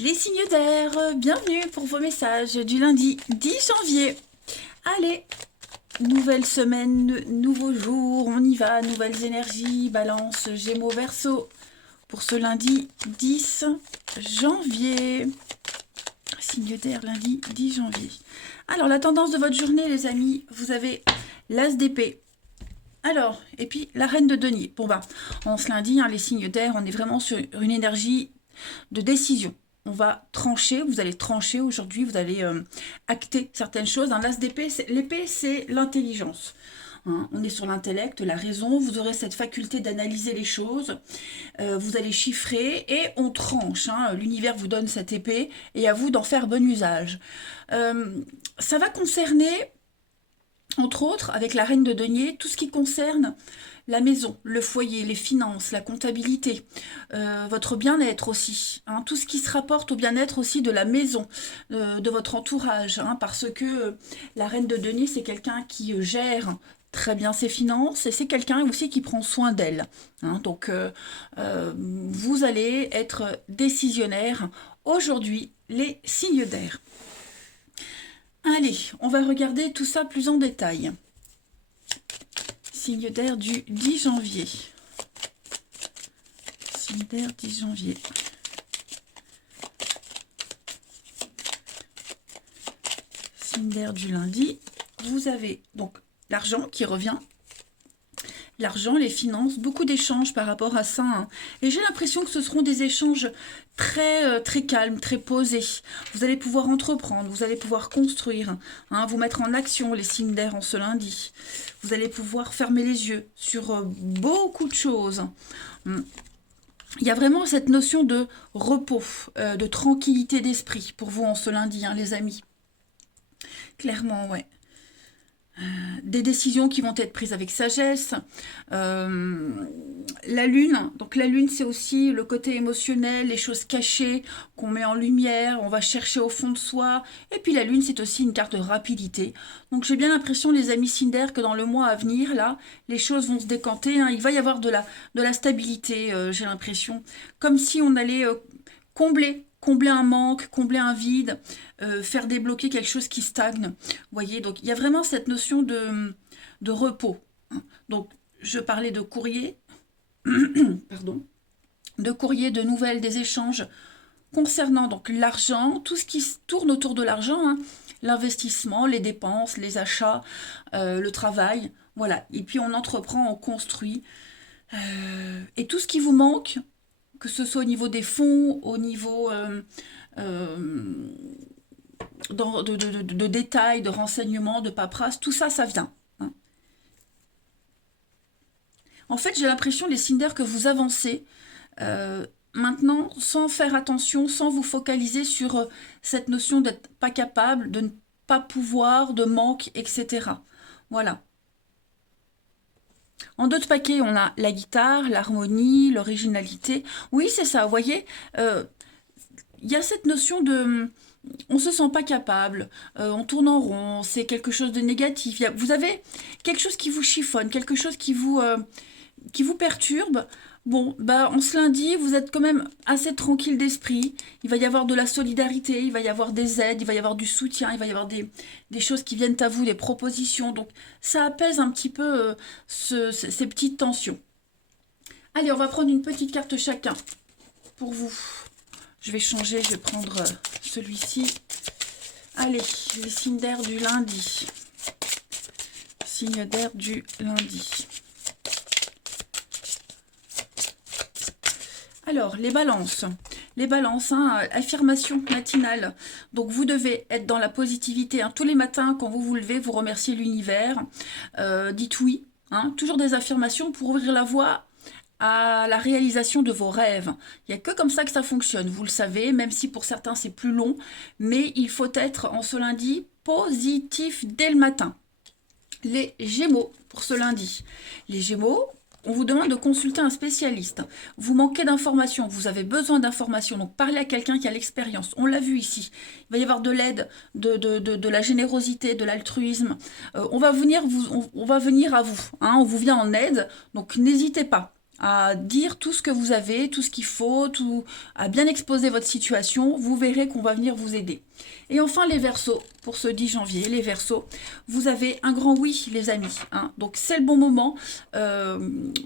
Les signes d'air, bienvenue pour vos messages du lundi 10 janvier. Allez, nouvelle semaine, nouveau jour, on y va, nouvelles énergies, balance, gémeaux, verseau, pour ce lundi 10 janvier. Signe d'air, lundi 10 janvier. Alors, la tendance de votre journée, les amis, vous avez l'as d'épée. Alors, et puis la reine de denier. Bon, bah, en ce lundi, les signes d'air, on est vraiment sur une énergie de décision. On va trancher, vous allez trancher aujourd'hui, vous allez acter certaines choses. L'as d'épée, l'épée, c'est l'intelligence. On est sur l'intellect, la raison, vous aurez cette faculté d'analyser les choses, vous allez chiffrer et on tranche. L'univers vous donne cette épée et à vous d'en faire bon usage. Ça va concerner, entre autres, avec la reine de denier, tout ce qui concerne la maison, le foyer, les finances, la comptabilité, votre bien-être aussi, tout ce qui se rapporte au bien-être aussi de la maison, de votre entourage, parce que la reine de denier, c'est quelqu'un qui gère très bien ses finances et c'est quelqu'un aussi qui prend soin d'elle. Donc, vous allez être décisionnaire aujourd'hui, les signes d'air. Allez, on va regarder tout ça plus en détail. Signe d'air du 10 janvier. Signe d'air 10 janvier. Signe d'air du lundi. Vous avez donc l'argent qui revient. L'argent, les finances, beaucoup d'échanges par rapport à ça. Et j'ai l'impression que ce seront des échanges très calmes, très posés. Vous allez pouvoir entreprendre, vous allez pouvoir construire, vous mettre en action les signes d'air en ce lundi. Vous allez pouvoir fermer les yeux sur beaucoup de choses. Il y a vraiment cette notion de repos, de tranquillité d'esprit pour vous en ce lundi, les amis. Clairement, ouais. Des décisions qui vont être prises avec sagesse. La lune, donc la lune c'est aussi le côté émotionnel, les choses cachées qu'on met en lumière, on va chercher au fond de soi. Et puis la lune c'est aussi une carte de rapidité. Donc j'ai bien l'impression les amis signes d'air que dans le mois à venir, là, les choses vont se décanter. Il va y avoir de la stabilité, j'ai l'impression. Comme si on allait combler un manque, combler un vide, faire débloquer quelque chose qui stagne. Vous voyez, donc il y a vraiment cette notion de repos. Donc, je parlais de courrier, pardon, de courrier, de nouvelles, des échanges concernant donc l'argent, tout ce qui tourne autour de l'argent, l'investissement, les dépenses, les achats, le travail, voilà. Et puis on entreprend, on construit. Et tout ce qui vous manque, que ce soit au niveau des fonds, au niveau de détails, de renseignements, de paperasse, tout ça, ça vient. En fait, j'ai l'impression, les signes d'air, que vous avancez maintenant sans faire attention, sans vous focaliser sur cette notion d'être pas capable, de ne pas pouvoir, de manque, etc. Voilà. En d'autres paquets, on a la guitare, l'harmonie, l'originalité. Oui, c'est ça, vous voyez, y a cette notion de... On se sent pas capable, on tourne en rond, c'est quelque chose de négatif. Vous avez quelque chose qui vous chiffonne, quelque chose qui vous perturbe. Bon, bah, on se lundi, vous êtes quand même assez tranquille d'esprit. Il va y avoir de la solidarité, il va y avoir des aides, il va y avoir du soutien, il va y avoir des choses qui viennent à vous, des propositions. Donc, ça apaise un petit peu ces petites tensions. Allez, on va prendre une petite carte chacun pour vous. Je vais changer, je vais prendre celui-ci. Allez, les signes d'air du lundi. Signes d'air du lundi. Alors, les balances. Les balances, affirmation matinale. Donc, vous devez être dans la positivité. Tous les matins, quand vous vous levez, vous remerciez l'univers. Dites oui. Toujours des affirmations pour ouvrir la voie à la réalisation de vos rêves. Il n'y a que comme ça que ça fonctionne. Vous le savez, même si pour certains, c'est plus long. Mais il faut être, en ce lundi, positif dès le matin. Les Gémeaux, pour ce lundi. Les Gémeaux... On vous demande de consulter un spécialiste. Vous manquez d'informations, vous avez besoin d'informations, donc parlez à quelqu'un qui a l'expérience. On l'a vu ici. Il va y avoir de l'aide, de la générosité, de l'altruisme. On va venir à vous. On vous vient en aide, donc n'hésitez pas. à dire tout ce que vous avez, tout ce qu'il faut, à bien exposer votre situation, vous verrez qu'on va venir vous aider. Et enfin les Verseaux, pour ce 10 janvier, les Verseaux, vous avez un grand oui les amis, hein. Donc c'est le bon moment,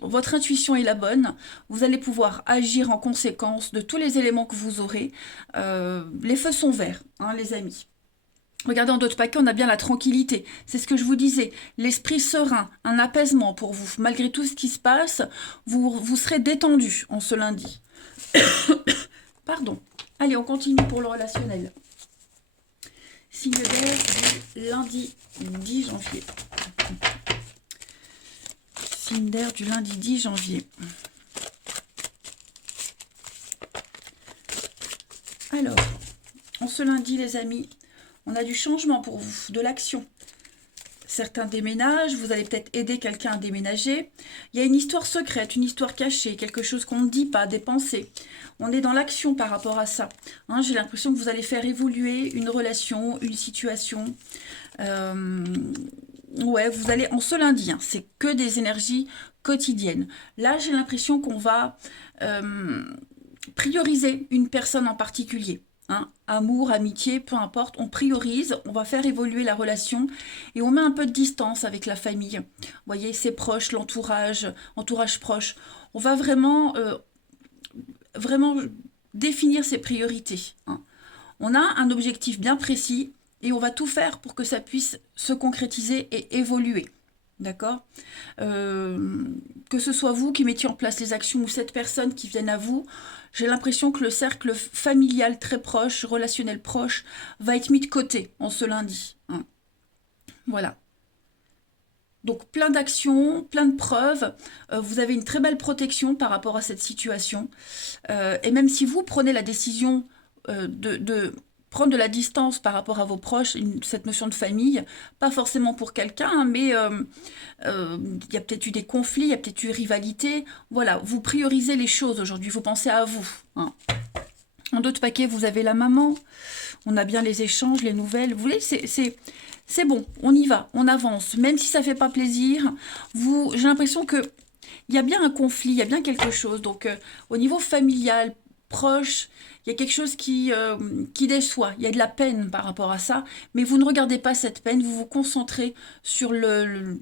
votre intuition est la bonne, vous allez pouvoir agir en conséquence de tous les éléments que vous aurez. Les feux sont verts, hein, les amis. Regardez en d'autres paquets, on a bien la tranquillité. C'est ce que je vous disais. L'esprit serein, un apaisement pour vous. Malgré tout ce qui se passe, vous serez détendu en ce lundi. Pardon. Allez, on continue pour le relationnel. Signe d'air du lundi 10 janvier. Signe d'air du lundi 10 janvier. Alors, en ce lundi, les amis, on a du changement pour vous, de l'action. Certains déménagent, vous allez peut-être aider quelqu'un à déménager. Il y a une histoire secrète, une histoire cachée, quelque chose qu'on ne dit pas, des pensées. On est dans l'action par rapport à ça. Hein, j'ai l'impression que vous allez faire évoluer une relation, une situation. Ouais, vous allez, en ce lundi, hein, c'est que des énergies quotidiennes. Là, j'ai l'impression qu'on va prioriser une personne en particulier. Hein, amour, amitié, peu importe, on priorise, on va faire évoluer la relation et on met un peu de distance avec la famille. Vous voyez, ses proches, l'entourage, entourage proche. On va vraiment définir ses priorités. Hein. On a un objectif bien précis et on va tout faire pour que ça puisse se concrétiser et évoluer. D'accord, que ce soit vous qui mettiez en place les actions ou cette personne qui vienne à vous, j'ai l'impression que le cercle familial très proche, relationnel proche, va être mis de côté en ce lundi. Hein. Voilà. Donc plein d'actions, plein de preuves, vous avez une très belle protection par rapport à cette situation. Et même si vous prenez la décision de prendre de la distance par rapport à vos proches, cette notion de famille, pas forcément pour quelqu'un, hein, mais il y a peut-être eu des conflits, il y a peut-être eu rivalité. Voilà, vous priorisez les choses aujourd'hui, vous pensez à vous. Hein. En d'autres paquets, vous avez la maman, on a bien les échanges, les nouvelles. Vous voyez, c'est bon, on y va, on avance. Même si ça ne fait pas plaisir, j'ai l'impression que il y a bien un conflit, il y a bien quelque chose. Donc, au niveau familial, proche, il y a quelque chose qui déçoit. Il y a de la peine par rapport à ça. Mais vous ne regardez pas cette peine, vous vous concentrez sur,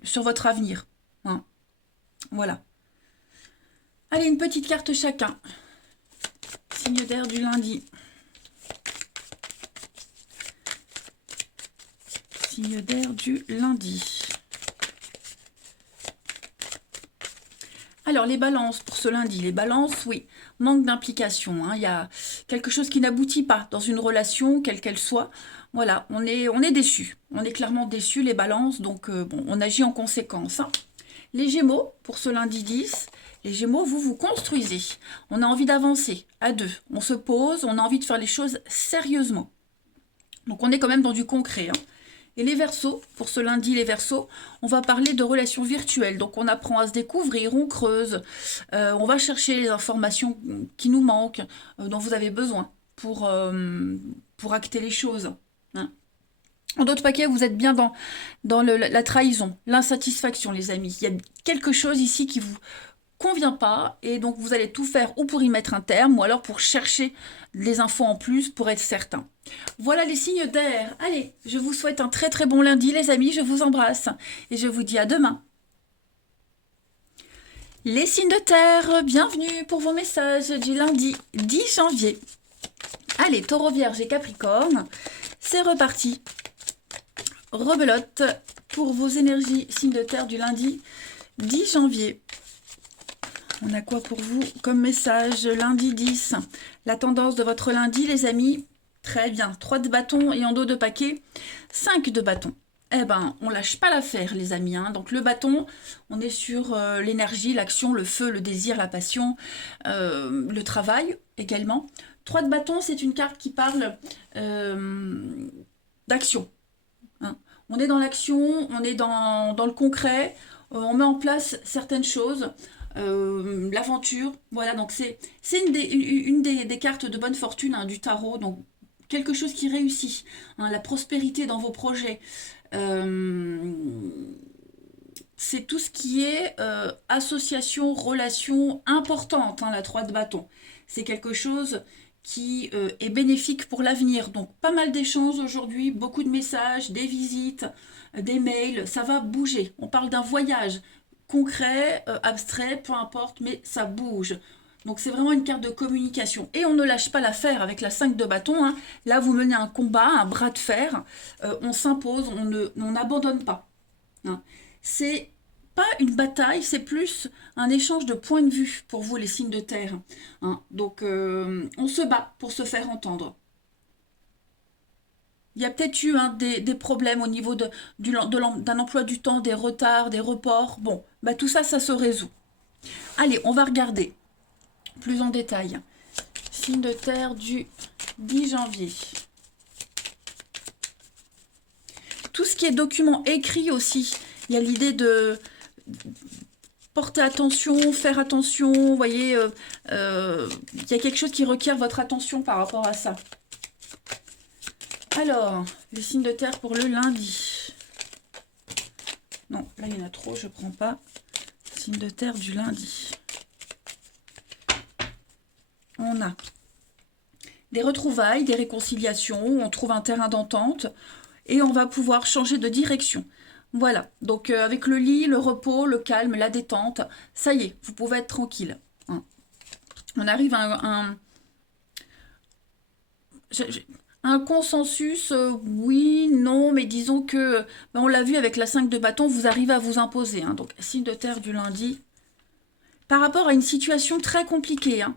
sur votre avenir. Hein. Voilà. Allez, une petite carte chacun. Signe d'air du lundi. Signe d'air du lundi. Alors, les balances pour ce lundi. Les balances, oui, manque d'implication. Hein. Il y a quelque chose qui n'aboutit pas dans une relation, quelle qu'elle soit. Voilà, on est déçu. On est clairement déçu, les balances. Donc, bon, on agit en conséquence. Hein. Les Gémeaux, pour ce lundi 10, les Gémeaux, vous construisez. On a envie d'avancer à deux. On se pose, on a envie de faire les choses sérieusement. Donc, on est quand même dans du concret. Hein. Et les Verseaux, pour ce lundi, les Verseaux, on va parler de relations virtuelles. Donc, on apprend à se découvrir, on creuse, on va chercher les informations qui nous manquent, dont vous avez besoin pour acter les choses. Hein. En d'autres paquets, vous êtes bien dans la trahison, l'insatisfaction, les amis. Il y a quelque chose ici qui vous convient pas et donc vous allez tout faire ou pour y mettre un terme ou alors pour chercher les infos en plus pour être certain. Voilà les signes d'air. Allez, je vous souhaite un très très bon lundi les amis, je vous embrasse et je vous dis à demain. Les signes de terre, bienvenue pour vos messages du lundi 10 janvier. Allez, Taureau, Vierge et Capricorne, c'est reparti. Rebelote pour vos énergies signes de terre du lundi 10 janvier. On a quoi pour vous comme message lundi 10? La tendance de votre lundi, les amis? Très bien. 3 de bâton et en dos de paquet, 5 de bâton. Eh ben, on lâche pas l'affaire, les amis. Hein. Donc, le bâton, on est sur l'énergie, l'action, le feu, le désir, la passion, le travail également. 3 de bâton, c'est une carte qui parle d'action. Hein. On est dans l'action, on est dans le concret, on met en place certaines choses. L'aventure, voilà, donc c'est une des cartes de bonne fortune hein, du tarot, donc quelque chose qui réussit, hein, la prospérité dans vos projets, c'est tout ce qui est association, relation importante, hein, la 3 de bâton. C'est quelque chose qui est bénéfique pour l'avenir. Donc pas mal d'échanges aujourd'hui, beaucoup de messages, des visites, des mails, ça va bouger. On parle d'un voyage concret, abstrait, peu importe, mais ça bouge. Donc c'est vraiment une carte de communication. Et on ne lâche pas l'affaire avec la 5 de bâton, hein. Là, vous menez un combat, un bras de fer, on s'impose, on n'abandonne pas, hein. C'est pas une bataille, c'est plus un échange de points de vue pour vous, les signes de terre, hein. Donc, on se bat pour se faire entendre. Il y a peut-être eu, hein, des problèmes au niveau d'un emploi du temps, des retards, des reports. Bon, bah, tout ça, ça se résout. Allez, on va regarder plus en détail. Signe de terre du 10 janvier. Tout ce qui est document écrit aussi, il y a l'idée de porter attention, faire attention, vous voyez, il y a quelque chose qui requiert votre attention par rapport à ça. Alors, les signes de terre pour le lundi. Non, là il y en a trop, je ne prends pas. Signe de terre du lundi. On a des retrouvailles, des réconciliations, on trouve un terrain d'entente et on va pouvoir changer de direction. Voilà, donc avec le lit, le repos, le calme, la détente, ça y est, vous pouvez être tranquille, hein. On arrive à un consensus, oui, non, mais disons que, on l'a vu avec la 5 de bâton, vous arrivez à vous imposer, hein. Donc, signe de terre du lundi. Par rapport à une situation très compliquée, hein,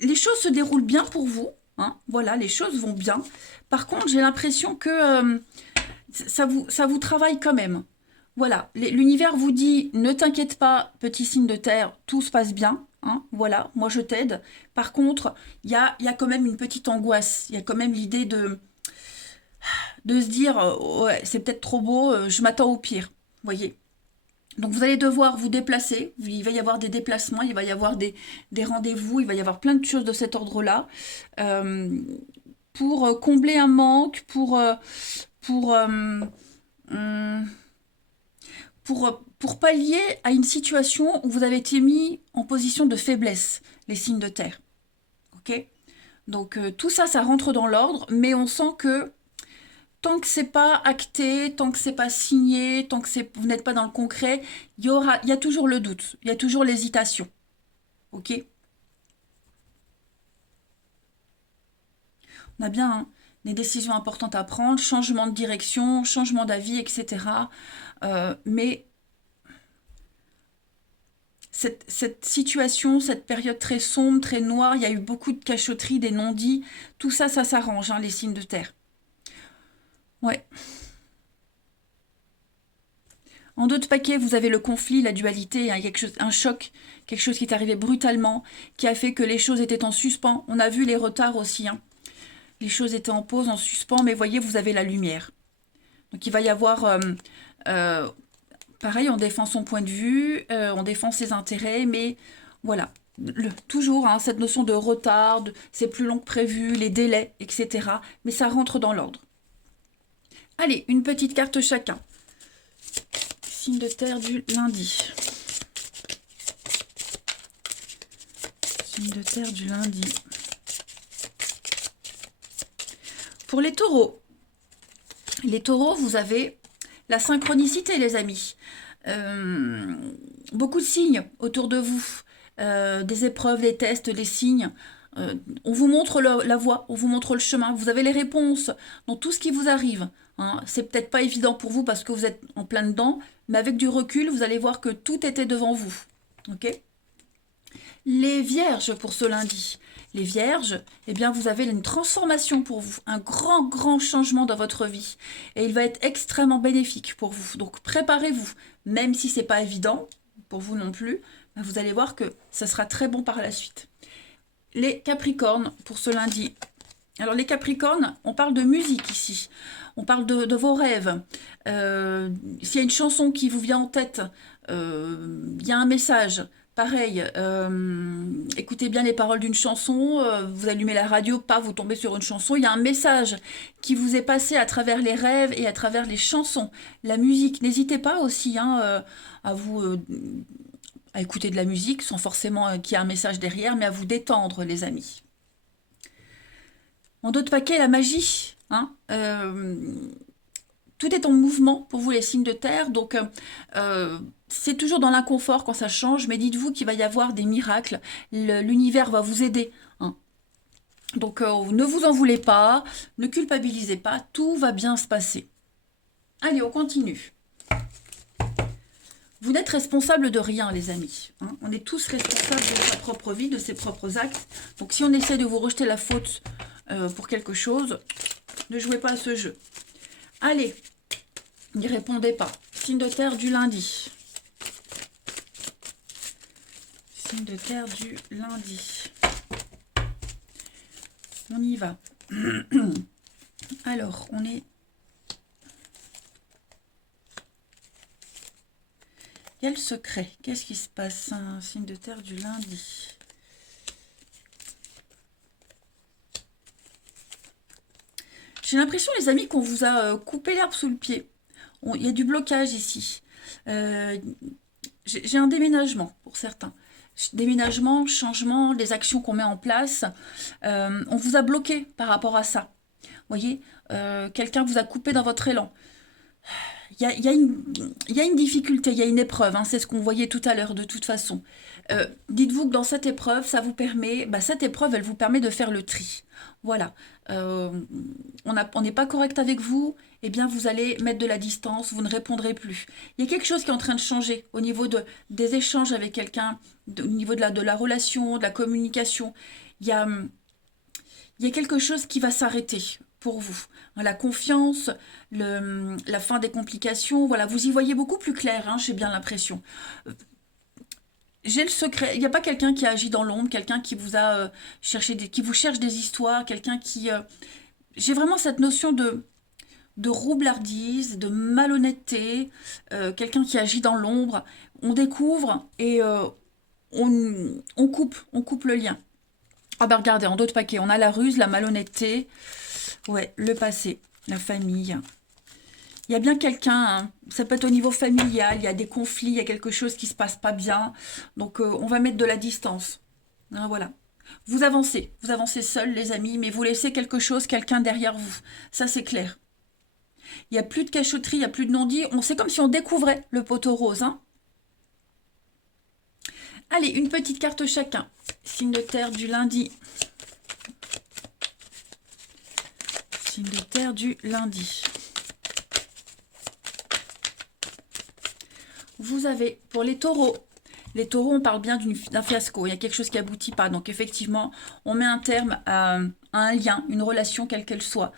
les choses se déroulent bien pour vous, hein. Voilà, les choses vont bien. Par contre, j'ai l'impression que ça vous travaille quand même. Voilà, l'univers vous dit, ne t'inquiète pas, petit signe de terre, tout se passe bien, hein. Voilà, moi je t'aide. Par contre, il y a quand même une petite angoisse. Il y a quand même l'idée de se dire, ouais, c'est peut-être trop beau, je m'attends au pire. Vous voyez. Donc vous allez devoir vous déplacer, il va y avoir des déplacements, il va y avoir des rendez-vous, il va y avoir plein de choses de cet ordre-là, pour combler un manque, pour, hum, pour pallier à une situation où vous avez été mis en position de faiblesse, les signes de terre. Ok. Donc tout ça, ça rentre dans l'ordre, mais on sent que tant que c'est pas acté, tant que c'est pas signé, tant que vous n'êtes pas dans le concret, il y a toujours le doute, il y a toujours l'hésitation. Ok. On a bien, hein, des décisions importantes à prendre, changement de direction, changement d'avis, etc. Mais cette situation, cette période très sombre, très noire, il y a eu beaucoup de cachotteries, des non-dits, tout ça, ça s'arrange, hein, les signes de terre. Ouais. En d'autres paquets, vous avez le conflit, la dualité, hein, un choc, quelque chose qui est arrivé brutalement, qui a fait que les choses étaient en suspens. On a vu les retards aussi, hein. Les choses étaient en pause, en suspens, mais voyez, vous avez la lumière. Donc il va y avoir, pareil, on défend son point de vue, on défend ses intérêts, mais voilà. Toujours, hein, cette notion de retard, c'est plus long que prévu, les délais, etc. Mais ça rentre dans l'ordre. Allez, une petite carte chacun. Signe de terre du lundi. Signe de terre du lundi. Pour les taureaux, vous avez la synchronicité, les amis. Beaucoup de signes autour de vous, des épreuves, des tests, des signes. On vous montre la voie, on vous montre le chemin. Vous avez les réponses dans tout ce qui vous arrive, hein. C'est peut-être pas évident pour vous parce que vous êtes en plein dedans, mais avec du recul, vous allez voir que tout était devant vous. Ok ? Les vierges pour ce lundi. Les vierges, eh bien, vous avez une transformation pour vous, un grand, grand changement dans votre vie. Et il va être extrêmement bénéfique pour vous. Donc, préparez-vous, même si c'est pas évident, pour vous non plus, vous allez voir que ça sera très bon par la suite. Les capricornes pour ce lundi. Alors, les capricornes, on parle de musique ici. On parle de vos rêves. S'il y a une chanson qui vous vient en tête, il y a un message. pareil, écoutez bien les paroles d'une chanson, vous allumez la radio, pas vous tombez sur une chanson, il y a un message qui vous est passé à travers les rêves et à travers les chansons, la musique. N'hésitez pas aussi hein, à vous à écouter de la musique sans forcément qu'il y ait un message derrière, mais à vous détendre, les amis. En d'autres paquets, la magie. Hein, tout est en mouvement pour vous, les signes de terre. Donc, c'est toujours dans l'inconfort quand ça change, mais dites-vous qu'il va y avoir des miracles. L'univers va vous aider. Hein. Donc, ne vous en voulez pas, ne culpabilisez pas, tout va bien se passer. Allez, on continue. Vous n'êtes responsable de rien, les amis. Hein. On est tous responsables de sa propre vie, de ses propres actes. Donc, si on essaie de vous rejeter la faute pour quelque chose, ne jouez pas à ce jeu. Allez, n'y répondez pas. Signe de terre du lundi. Signe de terre du lundi. On y va. Alors, on est... Il y a le secret. Qu'est-ce qui se passe? Un signe de terre du lundi. J'ai l'impression, les amis, qu'on vous a coupé l'herbe sous le pied. Il y a du blocage ici. J'ai un déménagement pour certains. Déménagement, changement, des actions qu'on met en place. On vous a bloqué par rapport à ça. Vous voyez, quelqu'un vous a coupé dans votre élan. Il y a une difficulté, il y a une épreuve, hein, c'est ce qu'on voyait tout à l'heure de toute façon. Dites-vous que dans cette épreuve, ça vous permet, cette épreuve, elle vous permet de faire le tri. Voilà, on n'est pas correct avec vous, eh bien vous allez mettre de la distance, vous ne répondrez plus. Il y a quelque chose qui est en train de changer au niveau des échanges avec quelqu'un, au niveau de la relation, de la communication. Il y a quelque chose qui va s'arrêter pour vous. La confiance, la fin des complications, voilà, vous y voyez beaucoup plus clair, hein, j'ai bien l'impression. J'ai le secret, il n'y a pas quelqu'un qui agit dans l'ombre, quelqu'un qui vous a qui vous cherche des histoires, quelqu'un qui... J'ai vraiment cette notion de roublardise, de malhonnêteté, quelqu'un qui agit dans l'ombre. On découvre et on coupe le lien. Ah bah regardez, en d'autres paquets, on a la ruse, la malhonnêteté, ouais, le passé, la famille. Il y a bien quelqu'un, hein, ça peut être au niveau familial, il y a des conflits, il y a quelque chose qui se passe pas bien. Donc on va mettre de la distance. Hein, voilà. Vous avancez seuls les amis, mais vous laissez quelque chose, quelqu'un derrière vous. Ça c'est clair. Il n'y a plus de cachotterie, il n'y a plus de non-dit. C'est comme si on découvrait le poteau rose. Hein. Allez, une petite carte chacun. Signe de terre du lundi. Signe de terre du lundi. Vous avez, pour les taureaux, on parle bien d'un fiasco. Il y a quelque chose qui n'aboutit pas. Donc, effectivement, on met un terme à un lien, une relation, quelle qu'elle soit.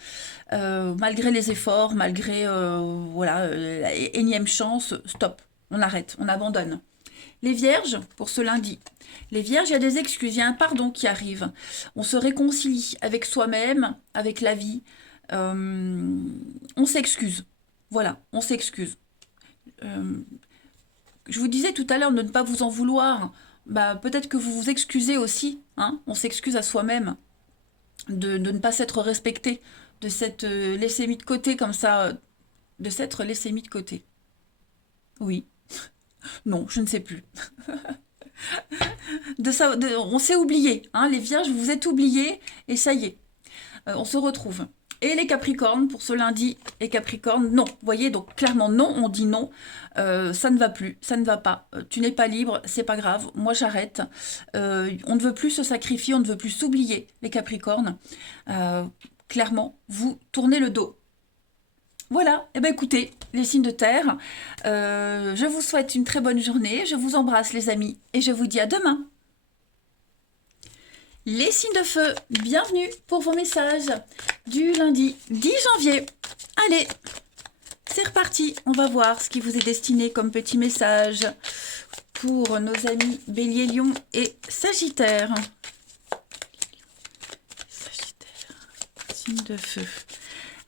Malgré les efforts, malgré la énième chance, stop. On arrête, on abandonne. Les vierges, pour ce lundi. Les vierges, il y a des excuses, il y a un pardon qui arrive. On se réconcilie avec soi-même, avec la vie. On s'excuse. Voilà, on s'excuse. Je vous disais tout à l'heure de ne pas vous en vouloir. Peut-être que vous vous excusez aussi. Hein, on s'excuse à soi-même de ne pas s'être respecté, de s'être laissé mis de côté comme ça, de s'être laissé mis de côté. Oui. Non, je ne sais plus. On s'est oublié. Hein, les vierges, vous vous êtes oubliés et ça y est. On se retrouve. Et les Capricornes, pour ce lundi, les Capricornes, non. Vous voyez, donc clairement non, on dit non. Ça ne va plus, ça ne va pas. Tu n'es pas libre, c'est pas grave. Moi, j'arrête. On ne veut plus se sacrifier, on ne veut plus s'oublier, les Capricornes. Clairement, vous tournez le dos. Voilà, eh bien écoutez, les signes de terre, je vous souhaite une très bonne journée, je vous embrasse les amis, et je vous dis à demain. Les signes de feu, bienvenue pour vos messages du lundi 10 janvier. Allez, c'est reparti, on va voir ce qui vous est destiné comme petit message pour nos amis Bélier, Lion et Sagittaire. Sagittaire, signe de feu.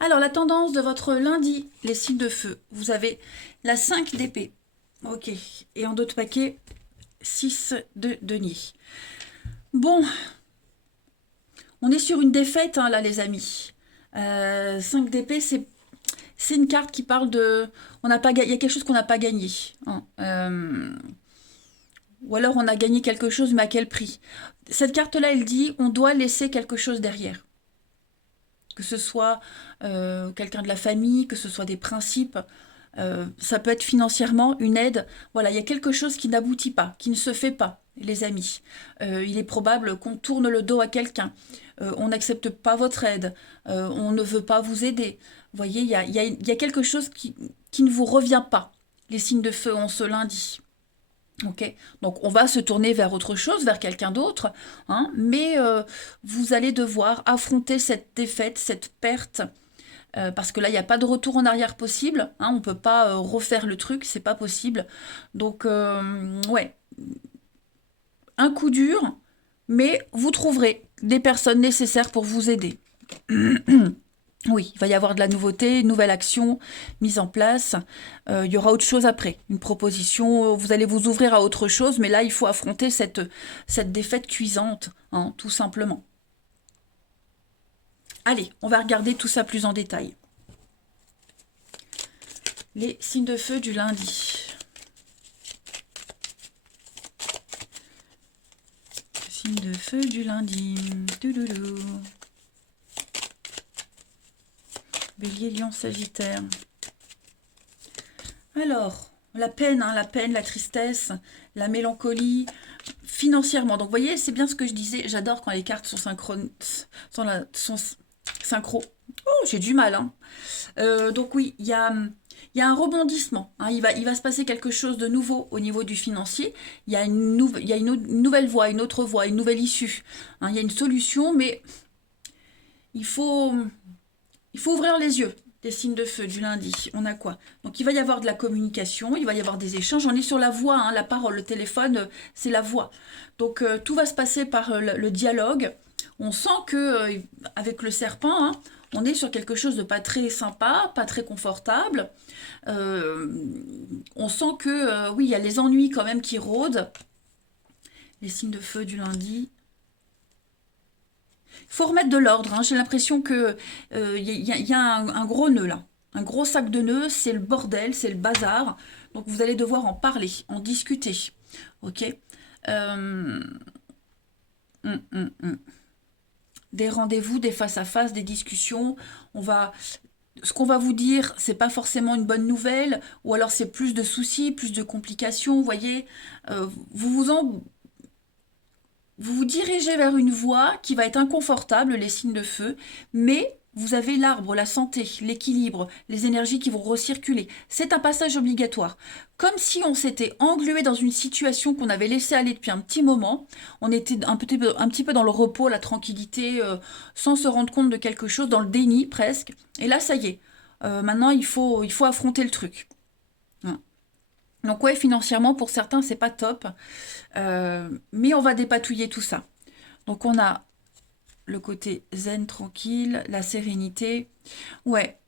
Alors, la tendance de votre lundi, les signes de feu. Vous avez la 5 d'épée. Ok. Et en d'autres paquets, 6 de denier. Bon, on est sur une défaite, hein, là, les amis. 5 d'épée, c'est une carte qui parle de... On n'a pas, il y a quelque chose qu'on n'a pas gagné, hein. Ou alors on a gagné quelque chose, mais à quel prix? Cette carte-là, elle dit, on doit laisser quelque chose derrière. Que ce soit quelqu'un de la famille, que ce soit des principes, ça peut être financièrement une aide. Voilà, il y a quelque chose qui n'aboutit pas, qui ne se fait pas, les amis. Il est probable qu'on tourne le dos à quelqu'un. On n'accepte pas votre aide. On ne veut pas vous aider. Vous voyez, il y a quelque chose qui ne vous revient pas. Les signes de feu ont ce lundi. Ok, donc on va se tourner vers autre chose, vers quelqu'un d'autre, hein, mais vous allez devoir affronter cette défaite, cette perte, parce que là, il n'y a pas de retour en arrière possible, hein, on ne peut pas refaire le truc, c'est pas possible. Donc, ouais, un coup dur, mais vous trouverez des personnes nécessaires pour vous aider. Oui, il va y avoir de la nouveauté, une nouvelle action mise en place. Il y aura autre chose après, une proposition. Vous allez vous ouvrir à autre chose, mais là, il faut affronter cette défaite cuisante, hein, tout simplement. Allez, on va regarder tout ça plus en détail. Les signes de feu du lundi. Signes de feu du lundi. Touloulou. Bélier, Lion, Sagittaire. Alors, la peine, hein, la tristesse, la mélancolie, financièrement. Donc, vous voyez, c'est bien ce que je disais. J'adore quand les cartes sont sont synchro. Oh, j'ai du mal, hein. Donc oui, il y a un rebondissement, hein. Il va se passer quelque chose de nouveau au niveau du financier. Il y a une nouvelle voie, une autre voie, une nouvelle issue, hein. Il y a une solution, mais il faut ouvrir les yeux. Des signes de feu du lundi, on a quoi? Donc il va y avoir de la communication, il va y avoir des échanges. On est sur la voix, hein, la parole, le téléphone, c'est la voix. Donc tout va se passer par le dialogue. On sent que avec le serpent, hein, on est sur quelque chose de pas très sympa, pas très confortable. On sent que oui, il y a les ennuis quand même qui rôdent. Les signes de feu du lundi. Il faut remettre de l'ordre, hein. J'ai l'impression que y a un gros nœud là. Un gros sac de nœuds, c'est le bordel, c'est le bazar. Donc vous allez devoir en parler, en discuter. Ok. Des rendez-vous, des face-à-face, des discussions. Ce qu'on va vous dire, c'est pas forcément une bonne nouvelle, ou alors c'est plus de soucis, plus de complications, vous voyez. Vous vous dirigez vers une voie qui va être inconfortable, les signes de feu, mais vous avez l'arbre, la santé, l'équilibre, les énergies qui vont recirculer. C'est un passage obligatoire. Comme si on s'était englué dans une situation qu'on avait laissé aller depuis un petit moment. On était un petit peu dans le repos, la tranquillité, sans se rendre compte de quelque chose, dans le déni presque. Et là, ça y est. Maintenant, il faut affronter le truc. Hein. Donc ouais, financièrement, pour certains, c'est pas top. Mais on va dépatouiller tout ça. Donc on a le côté zen, tranquille, la sérénité. Ouais,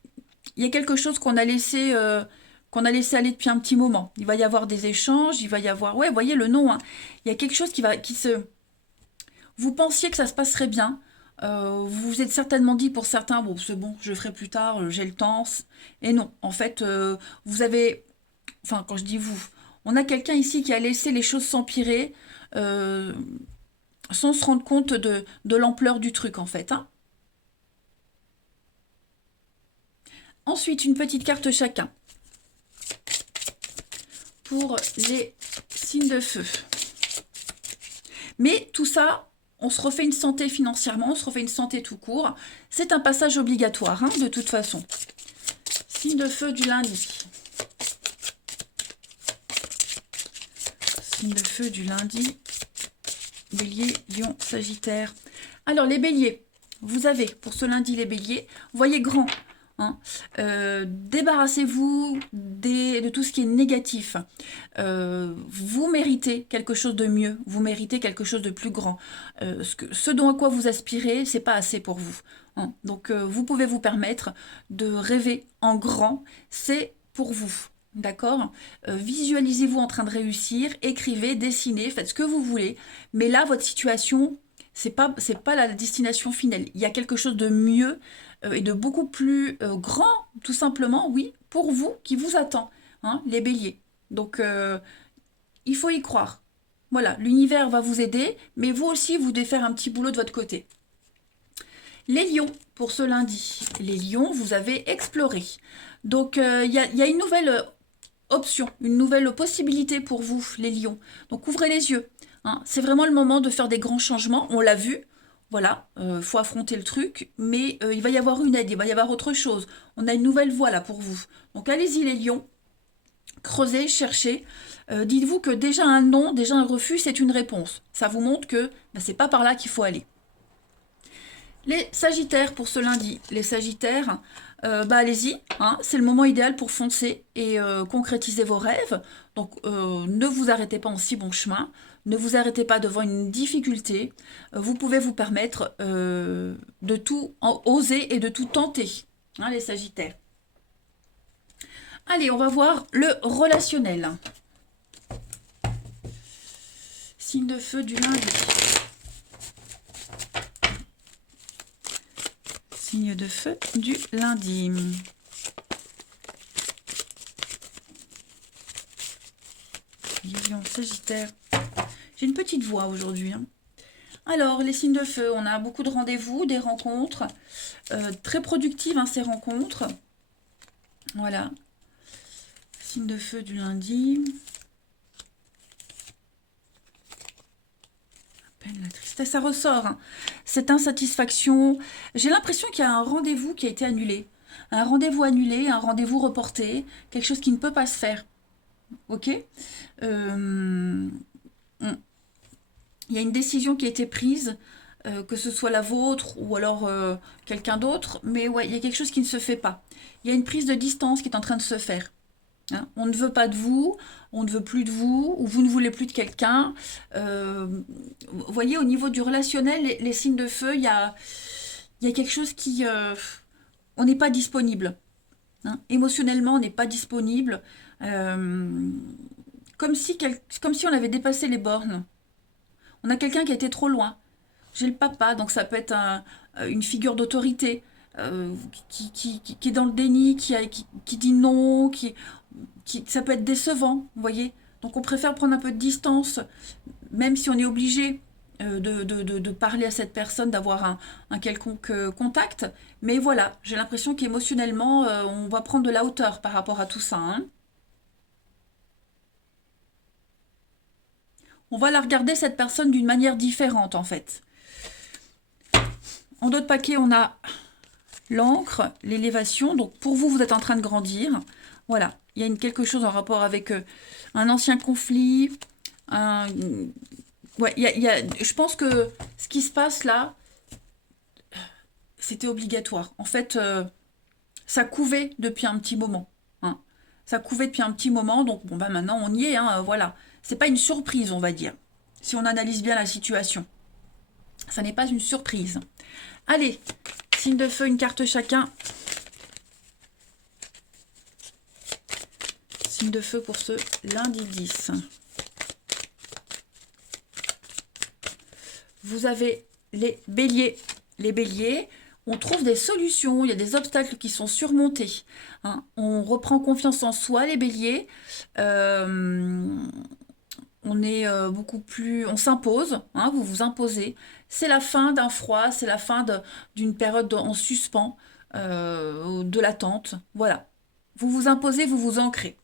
il y a quelque chose qu'on a laissé aller depuis un petit moment. Il va y avoir des échanges, il va y avoir... Ouais, vous voyez le nom, hein. Il y a quelque chose qui se... Vous pensiez que ça se passerait bien. Vous vous êtes certainement dit pour certains, bon, c'est bon, je le ferai plus tard, j'ai le temps. Et non, en fait, vous avez... Enfin, quand je dis vous, on a quelqu'un ici qui a laissé les choses s'empirer sans se rendre compte de l'ampleur du truc, en fait, hein. Ensuite, une petite carte chacun pour les signes de feu. Mais tout ça, on se refait une santé financièrement, on se refait une santé tout court. C'est un passage obligatoire, hein, de toute façon. Signe de feu du lundi. Signe de feu du lundi. Bélier, Lion, Sagittaire. Alors, les béliers, vous avez pour ce lundi les béliers, voyez grand. Hein. Débarrassez-vous de tout ce qui est négatif. Vous méritez quelque chose de mieux, vous méritez quelque chose de plus grand. Ce dont à quoi vous aspirez, c'est pas assez pour vous. Hein. Donc vous pouvez vous permettre de rêver en grand, c'est pour vous. D'accord? Visualisez-vous en train de réussir, écrivez, dessinez, faites ce que vous voulez. Mais là, votre situation, c'est pas la destination finale. Il y a quelque chose de mieux et de beaucoup plus grand, tout simplement, oui, pour vous, qui vous attend, hein, les béliers. Donc, il faut y croire. Voilà, l'univers va vous aider, mais vous aussi, vous devez faire un petit boulot de votre côté. Les lions, pour ce lundi. Les lions, vous avez exploré. Donc, il y a une nouvelle option, une nouvelle possibilité pour vous, les lions. Donc, ouvrez les yeux. Hein. C'est vraiment le moment de faire des grands changements. On l'a vu. Voilà, faut affronter le truc. Mais il va y avoir une aide, il va y avoir autre chose. On a une nouvelle voie là pour vous. Donc, allez-y, les lions. Creusez, cherchez. Dites-vous que déjà un non, déjà un refus, c'est une réponse. Ça vous montre que ben, c'est pas par là qu'il faut aller. Les Sagittaires pour ce lundi. Les Sagittaires, bah allez-y, hein, c'est le moment idéal pour foncer et concrétiser vos rêves. Donc ne vous arrêtez pas en si bon chemin, ne vous arrêtez pas devant une difficulté. Vous pouvez vous permettre de tout oser et de tout tenter, hein, les Sagittaires. Allez, on va voir le relationnel. Signe de feu du lundi. Signe de feu du lundi. Lion, Sagittaire. J'ai une petite voix aujourd'hui. Hein. Alors, les signes de feu, on a beaucoup de rendez-vous, des rencontres. Très productives, hein, ces rencontres. Voilà. Signe de feu du lundi. La tristesse, ça ressort. Hein. Cette insatisfaction. J'ai l'impression qu'il y a un rendez-vous qui a été annulé. Un rendez-vous annulé, un rendez-vous reporté. Quelque chose qui ne peut pas se faire. Ok Il y a une décision qui a été prise, que ce soit la vôtre ou alors quelqu'un d'autre. Mais ouais, il y a quelque chose qui ne se fait pas. Il y a une prise de distance qui est en train de se faire. Hein, on ne veut pas de vous, on ne veut plus de vous, ou vous ne voulez plus de quelqu'un. Vous voyez, au niveau du relationnel, les signes de feu, il y a quelque chose qui... on n'est pas disponible. Hein. Émotionnellement, on n'est pas disponible. Comme si on avait dépassé les bornes. On a quelqu'un qui a été trop loin. J'ai le papa, donc ça peut être une figure d'autorité. Qui est dans le déni, qui dit non, ça peut être décevant, vous voyez. Donc on préfère prendre un peu de distance, même si on est obligé de parler à cette personne, d'avoir un quelconque contact. Mais voilà, j'ai l'impression qu'émotionnellement, on va prendre de la hauteur par rapport à tout ça. Hein. On va la regarder, cette personne, d'une manière différente, en fait. En d'autres paquets, on a l'encre, l'élévation. Donc pour vous, vous êtes en train de grandir. Voilà, il y a quelque chose en rapport avec un ancien conflit. Ouais, je pense que ce qui se passe là, c'était obligatoire. En fait, ça couvait depuis un petit moment. Hein. Ça couvait depuis un petit moment, donc bon, bah, maintenant on y est. Hein, voilà, c'est pas une surprise, on va dire, si on analyse bien la situation. Ça n'est pas une surprise. Allez, signe de feu, une carte chacun. Signe de feu pour ce lundi 10. Vous avez les béliers. Les béliers, on trouve des solutions, il y a des obstacles qui sont surmontés. Hein. On reprend confiance en soi, les béliers. On est beaucoup plus... On s'impose, hein, vous vous imposez. C'est la fin d'un froid, c'est la fin d'une période en suspens, de l'attente. Voilà. Vous vous imposez, vous vous ancrez.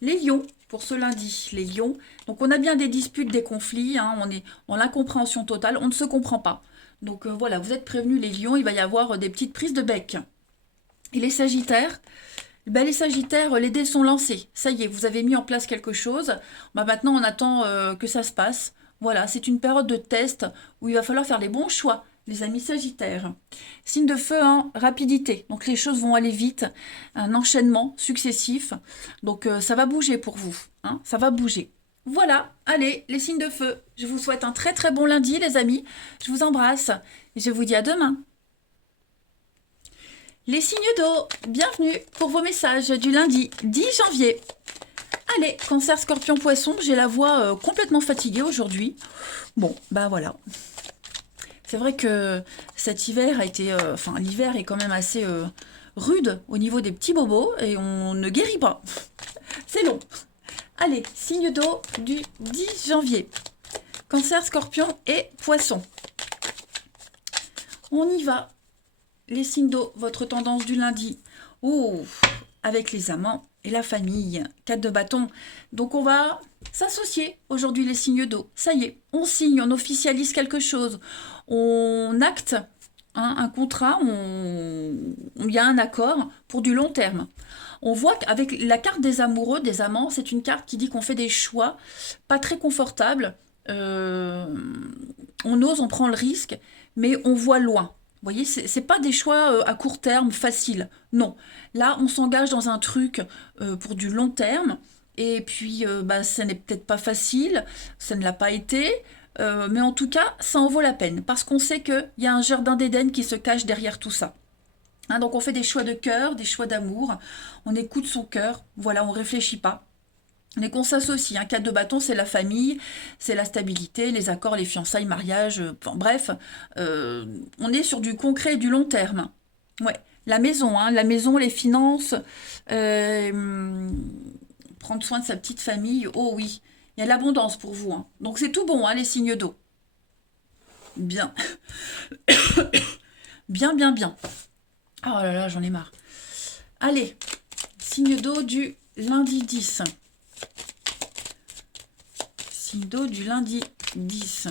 Les lions, pour ce lundi, les lions. Donc on a bien des disputes, des conflits, hein, on est dans l'incompréhension totale, on ne se comprend pas. Donc voilà, vous êtes prévenus les lions, il va y avoir des petites prises de bec. Et les sagittaires, ben, les sagittaires, les dés sont lancés. Ça y est, vous avez mis en place quelque chose. Ben, maintenant, on attend que ça se passe. Voilà, c'est une période de test où il va falloir faire les bons choix, les amis sagittaires. Signe de feu en rapidité. Donc les choses vont aller vite. Un enchaînement successif. Donc ça va bouger pour vous. Hein, ça va bouger. Voilà, allez, les signes de feu. Je vous souhaite un très très bon lundi, les amis. Je vous embrasse et je vous dis à demain. Les signes d'eau, bienvenue pour vos messages du lundi 10 janvier. Allez, Cancer, Scorpion, Poisson, j'ai la voix complètement fatiguée aujourd'hui. Bon, bah voilà. C'est vrai que cet hiver a été... Enfin, l'hiver est quand même assez rude au niveau des petits bobos et on ne guérit pas. C'est long. Allez, signe d'eau du 10 janvier. Cancer, Scorpion et Poisson. On y va. Les signes d'eau, votre tendance du lundi. Oh, avec les amants et la famille. 4 de bâton. Donc on va s'associer aujourd'hui les signes d'eau. Ça y est, on signe, on officialise quelque chose. On acte un contrat, il y a un accord pour du long terme. On voit qu'avec la carte des amoureux, des amants, c'est une carte qui dit qu'on fait des choix pas très confortables. On ose, on prend le risque, mais on voit loin. Vous voyez, c'est pas des choix à court terme faciles. Non. Là, on s'engage dans un truc pour du long terme. Et puis, bah, ça n'est peut-être pas facile. Ça ne l'a pas été. Mais en tout cas, ça en vaut la peine. Parce qu'on sait qu'il y a un jardin d'Éden qui se cache derrière tout ça. Hein, donc, on fait des choix de cœur, des choix d'amour. On écoute son cœur. Voilà, on réfléchit pas. Mais qu'on s'associe. Un 4 de bâton, c'est la famille, c'est la stabilité, les accords, les fiançailles, mariage, enfin, bref, on est sur du concret et du long terme. Ouais, la maison, les finances, prendre soin de sa petite famille, oh oui, il y a de l'abondance pour vous. Hein. Donc c'est tout bon, hein, les signes d'eau. Bien. Bien, bien, bien. Oh là là, j'en ai marre. Allez, signe d'eau du lundi 10. Signe d'eau du lundi 10.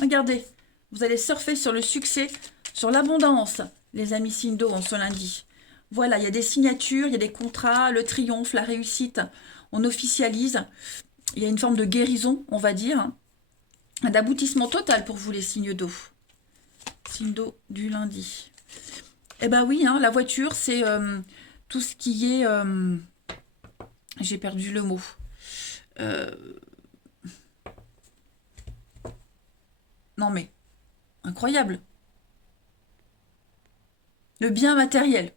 Regardez, vous allez surfer sur le succès, sur l'abondance, les amis signes d'eau en ce lundi. Voilà, il y a des signatures, il y a des contrats, le triomphe, la réussite. On officialise. Il y a une forme de guérison, on va dire. Un aboutissement total pour vous, les signes d'eau. Signe d'eau du lundi. Eh ben oui, hein, la voiture, c'est tout ce qui est... j'ai perdu le mot. Non mais, incroyable. Le bien matériel.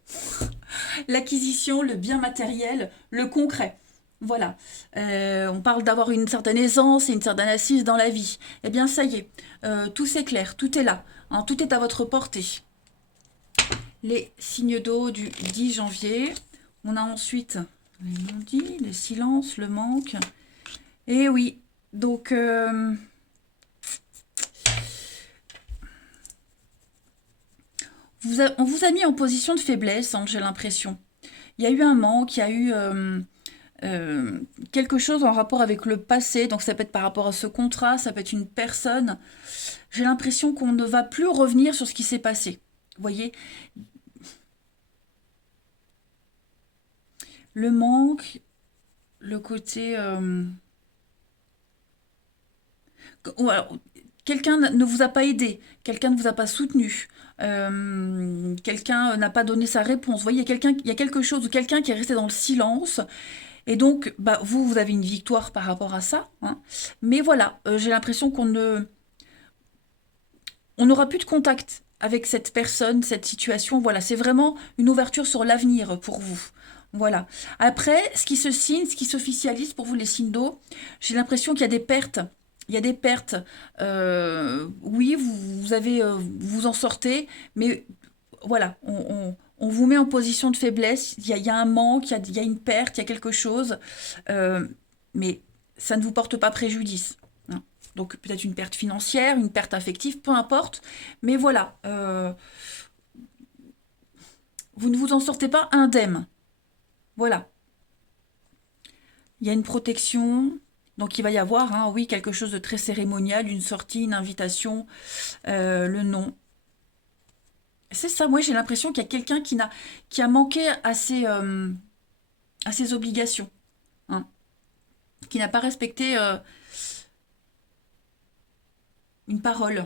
L'acquisition, le bien matériel, le concret. Voilà. On parle d'avoir une certaine aisance et une certaine assise dans la vie. Eh bien, ça y est. Tout s'éclaire, tout est là. Hein, tout est à votre portée. Les signes d'eau du 10 janvier. On a ensuite les non-dits, le silence, le manque. Et oui, donc... on vous a mis en position de faiblesse, hein, j'ai l'impression. Il y a eu un manque, il y a eu quelque chose en rapport avec le passé, donc ça peut être par rapport à ce contrat, ça peut être une personne. J'ai l'impression qu'on ne va plus revenir sur ce qui s'est passé. Vous voyez, le manque, le côté... ou alors, quelqu'un ne vous a pas aidé, quelqu'un ne vous a pas soutenu, quelqu'un n'a pas donné sa réponse. Vous voyez, il y a quelque chose ou quelqu'un qui est resté dans le silence. Et donc, bah, vous avez une victoire par rapport à ça. Hein. Mais voilà, j'ai l'impression on n'aura plus de contact avec cette personne, cette situation. Voilà, c'est vraiment une ouverture sur l'avenir pour vous. Voilà. Après, ce qui se signe, ce qui s'officialise pour vous, les signes d'eau, j'ai l'impression qu'il y a des pertes. Il y a des pertes. Oui, vous avez, vous en sortez, mais voilà, on vous met en position de faiblesse. Il y a un manque, il y a une perte, il y a quelque chose, euh, mais ça ne vous porte pas préjudice. Hein. Donc peut-être une perte financière, une perte affective, peu importe. Mais voilà, vous ne vous en sortez pas indemne. Voilà. Il y a une protection. Donc il va y avoir, hein, oui, quelque chose de très cérémonial, une sortie, une invitation, le nom. C'est ça, moi j'ai l'impression qu'il y a quelqu'un qui a manqué à ses obligations, hein, qui n'a pas respecté une parole.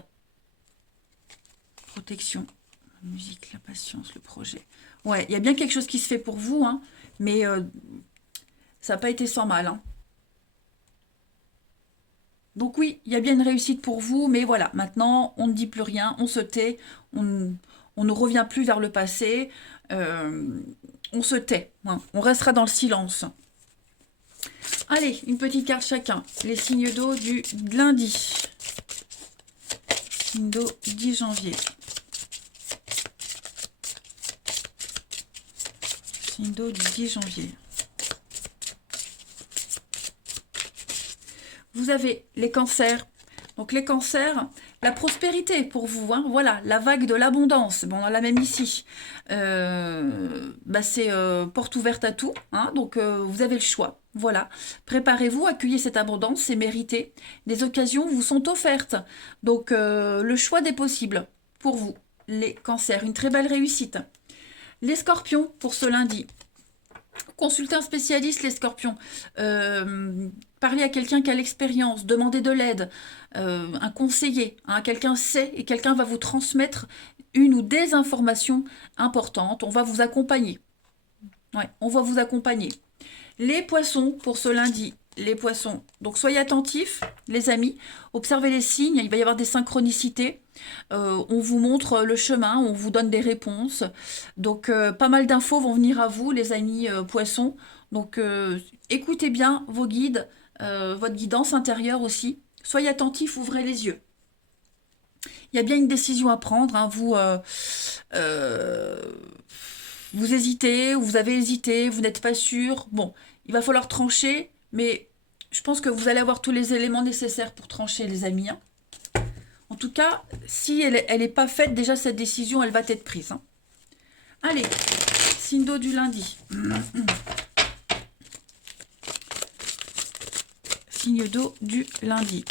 Protection, la musique, la patience, le projet. Ouais, il y a bien quelque chose qui se fait pour vous, hein, mais ça n'a pas été sans mal. Hein. Donc oui, il y a bien une réussite pour vous, mais voilà, maintenant, on ne dit plus rien, on se tait, on ne revient plus vers le passé. on se tait, hein, on restera dans le silence. Allez, une petite carte chacun. Les signes d'eau du lundi. Signe d'eau 10 janvier. Signe d'eau du 10 janvier. Vous avez les cancers. Donc les cancers, la prospérité pour vous, hein, voilà, la vague de l'abondance. Bon, on l'a même ici. C'est porte ouverte à tout, hein, donc vous avez le choix. Voilà, préparez-vous, accueillez cette abondance, c'est mérité. Des occasions vous sont offertes. Donc le choix des possibles pour vous, les cancers. Une très belle réussite. Les scorpions pour ce lundi. Consultez un spécialiste, les scorpions. Parlez à quelqu'un qui a l'expérience, demandez de l'aide, un conseiller, hein, quelqu'un sait et quelqu'un va vous transmettre une ou des informations importantes. On va vous accompagner. Ouais, on va vous accompagner. Les poissons pour ce lundi. Les poissons. Donc soyez attentifs, les amis. Observez les signes. Il va y avoir des synchronicités. On vous montre le chemin. On vous donne des réponses. Donc pas mal d'infos vont venir à vous, les amis poissons. Donc écoutez bien vos guides, votre guidance intérieure aussi. Soyez attentifs, ouvrez les yeux. Il y a bien une décision à prendre. Hein. Vous hésitez, vous avez hésité, vous n'êtes pas sûr. Bon, il va falloir trancher, mais je pense que vous allez avoir tous les éléments nécessaires pour trancher, les amis. Hein. En tout cas, si elle n'est pas faite, déjà cette décision, elle va être prise. Hein. Allez, signe d'eau du lundi. Signe d'eau du lundi.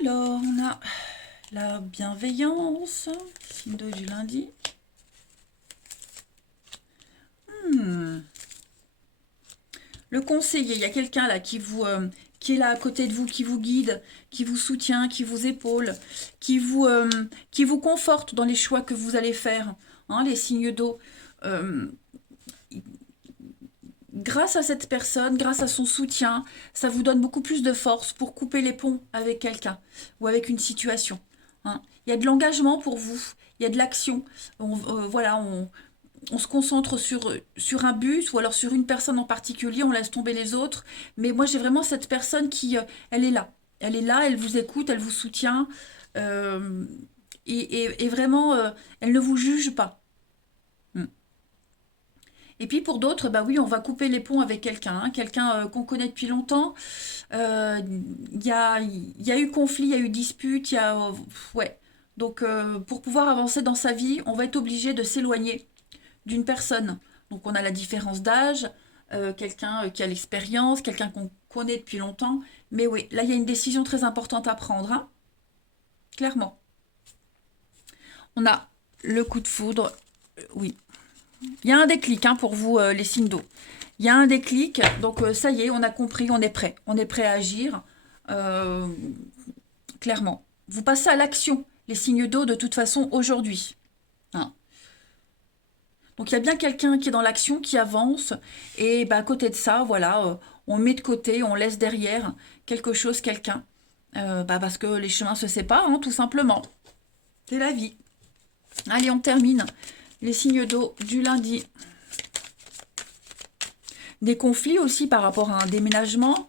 Alors, on a la bienveillance, signe d'eau du lundi. Le conseiller, il y a quelqu'un là qui est là à côté de vous, qui vous guide, qui vous soutient, qui vous épaule, qui vous conforte dans les choix que vous allez faire. Hein, les signes d'eau. Grâce à cette personne, grâce à son soutien, ça vous donne beaucoup plus de force pour couper les ponts avec quelqu'un ou avec une situation. Hein. Il y a de l'engagement pour vous, il y a de l'action. Voilà, on se concentre sur un but ou alors sur une personne en particulier, on laisse tomber les autres. Mais moi, j'ai vraiment cette personne qui, elle est là. Elle est là, elle vous écoute, elle vous soutient. Et vraiment, elle ne vous juge pas. Et puis pour d'autres, bah oui, on va couper les ponts avec quelqu'un, hein, quelqu'un qu'on connaît depuis longtemps. Il y a eu conflit, il y a eu dispute, ouais. Donc pour pouvoir avancer dans sa vie, on va être obligé de s'éloigner d'une personne. Donc on a la différence d'âge, quelqu'un qui a l'expérience, quelqu'un qu'on connaît depuis longtemps. Mais oui, là il y a une décision très importante à prendre, hein, clairement. On a le coup de foudre, oui. Il y a un déclic hein, pour vous, les signes d'eau. Il y a un déclic, donc ça y est, on a compris, on est prêt. On est prêt à agir, clairement. Vous passez à l'action, les signes d'eau, de toute façon, aujourd'hui. Hein. Donc il y a bien quelqu'un qui est dans l'action, qui avance, et bah, à côté de ça, voilà, on met de côté, on laisse derrière quelque chose, quelqu'un, parce que les chemins se séparent, hein, tout simplement. C'est la vie. Allez, on termine. Les signes d'eau du lundi. Des conflits aussi par rapport à un déménagement.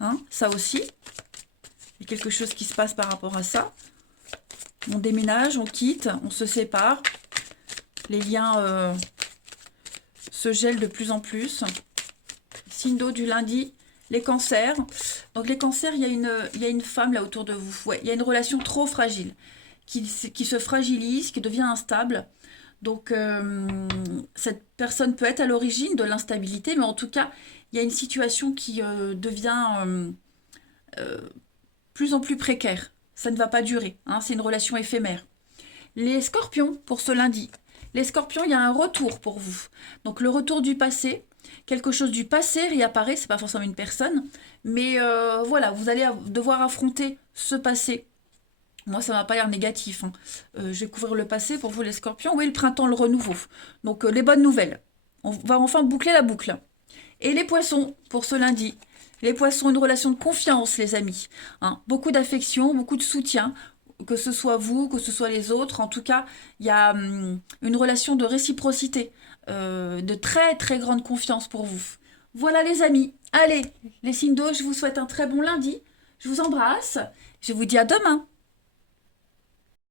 Hein, ça aussi. Il y a quelque chose qui se passe par rapport à ça. On déménage, on quitte, on se sépare. Les liens se gèlent de plus en plus. Signe d'eau du lundi. Les cancers. Donc les cancers, il y a une femme là autour de vous. Ouais, il y a une relation trop fragile. Qui se fragilise, qui devient instable. Donc, cette personne peut être à l'origine de l'instabilité, mais en tout cas, il y a une situation qui devient plus en plus précaire. Ça ne va pas durer, hein, c'est une relation éphémère. Les scorpions, pour ce lundi. Les scorpions, il y a un retour pour vous. Donc, le retour du passé, quelque chose du passé réapparaît, c'est pas forcément une personne, mais voilà, vous allez devoir affronter ce passé. Moi, ça ne m'a pas l'air négatif. Hein. Je vais couvrir le passé pour vous, les scorpions. Oui, le printemps, le renouveau. Donc, les bonnes nouvelles. On va enfin boucler la boucle. Et les poissons, pour ce lundi. Les poissons, une relation de confiance, les amis. Hein. Beaucoup d'affection, beaucoup de soutien, que ce soit vous, que ce soit les autres. En tout cas, il y a une relation de réciprocité, de très très grande confiance pour vous. Voilà les amis. Allez, les signes d'eau, je vous souhaite un très bon lundi. Je vous embrasse. Je vous dis à demain.